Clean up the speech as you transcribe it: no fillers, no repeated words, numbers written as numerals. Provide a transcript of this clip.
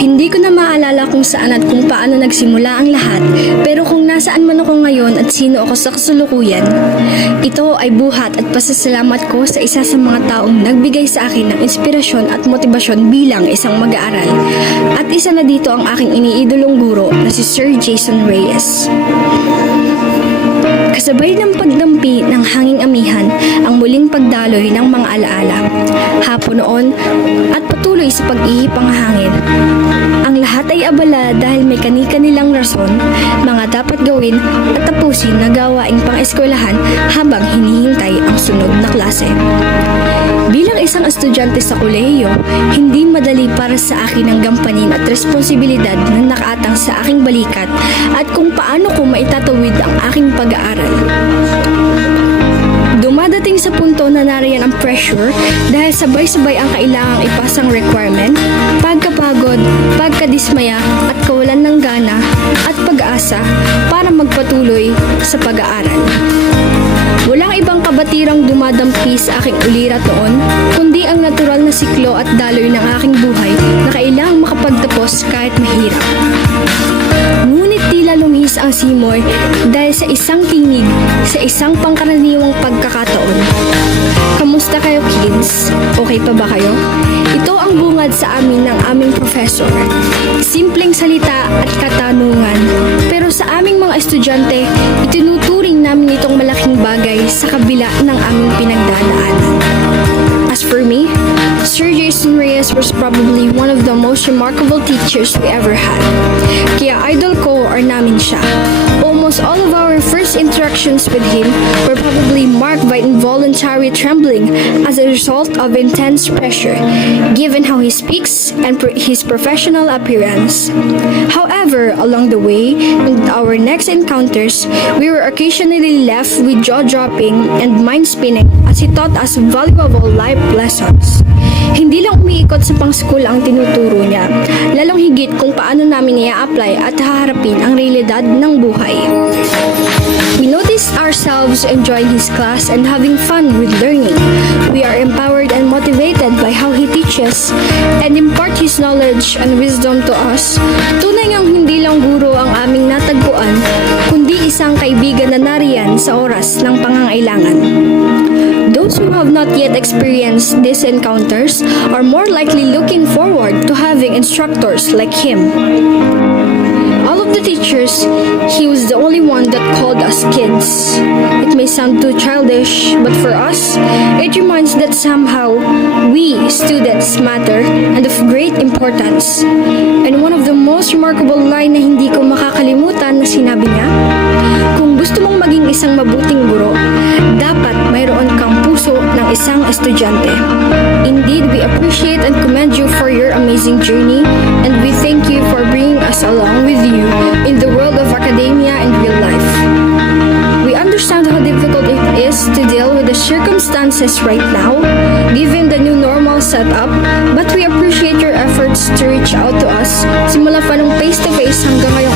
Hindi ko na maalala kung saan at kung paano nagsimula ang lahat, pero kung nasaan man ako ngayon at sino ako sa kasalukuyan, ito ay buhat at pasasalamat ko sa isa sa mga taong nagbigay sa akin ng inspirasyon at motibasyon bilang isang mag-aaral. At isa na dito ang aking iniidolong guro na si Sir Jason Reyes. Kasabay ng pagdampi ng hanging amihan ang muling pagdaloy ng mga alaala. Hapon noon at patuloy sa pag-ihip ang hangin. Ang lahat ay abala dahil may kani-kanilang rason, mga dapat gawin at tapusin na gawaing pang-eskwelahan habang hinihintay ang sunod na klase. Bilang isang estudyante sa kolehiyo, hindi madali para sa akin ang gampanin at responsibilidad na nakaatang sa aking balikat at kung paano ko maitatawid ang aking pag-aaral. Dumadating sa punto na nariyan ang pressure dahil sabay-sabay ang kailangang ipasang requirement, pagkapagod, pagkadismaya at kawalan ng gana at pag-asa para magpatuloy sa pag-aaral. Walang ibang kabatirang dumadampi sa aking ulirat noon, kundi ang natural na siklo at daloy ng aking buhay na kailangang makapagtapos kahit mahirap. Ngunit tila lumihis ang simoy dahil sa isang tinig, sa isang pangkaraniwang pagkakataon. Kamusta kayo, kids? Okay pa ba kayo? Ito ang bungad sa amin ng aming professor. Simpleng salita at katanungan, pero sa aming mga estudyante, itinuturing namin itong malaking bagay sa kabila ng aming pinagdadaanan. As for me, Sir Jason Reyes was probably one of the most remarkable teachers we ever had. Kaya idol ko or namin siya. Almost all of our first interactions with him were probably marked by involuntary trembling as a result of intense pressure, given how he speaks and his professional appearance. However, along the way, in our next encounters, we were occasionally left with jaw-dropping and mind-spinning as he taught us valuable life lessons. Hindi lang umiikot sa pang-school ang tinuturo niya, lalong higit kung paano namin i-apply at haharapin ang realidad ng buhay. We noticed ourselves enjoying his class and having fun with learning. We are empowered and motivated by how he teaches and impart his knowledge and wisdom to us. Tunay ngang hindi lang guro ang aming natagpuan, kundi isang kaibigan na nariyan sa oras ng pangangailangan. Those who have not yet experienced these encounters are more likely looking forward to having instructors like him. All of the teachers, he was the only one that called us kids. It may sound too childish, but for us, it reminds that somehow we students matter and of great importance. And one of the most remarkable line na hindi ko makakalimutan na sinabi niya, kung gusto mong maging isang mabuting guro, dapat mayroon kang puso ng isang estudyante. Indeed, we appreciate and commend you for your amazing journey, and we thank you for bringing us along with you in the world of academia and real life. We understand how difficult it is to deal with the circumstances right now, given the new normal setup, but we appreciate your efforts to reach out to us simula pa nung face-to-face hanggang ngayon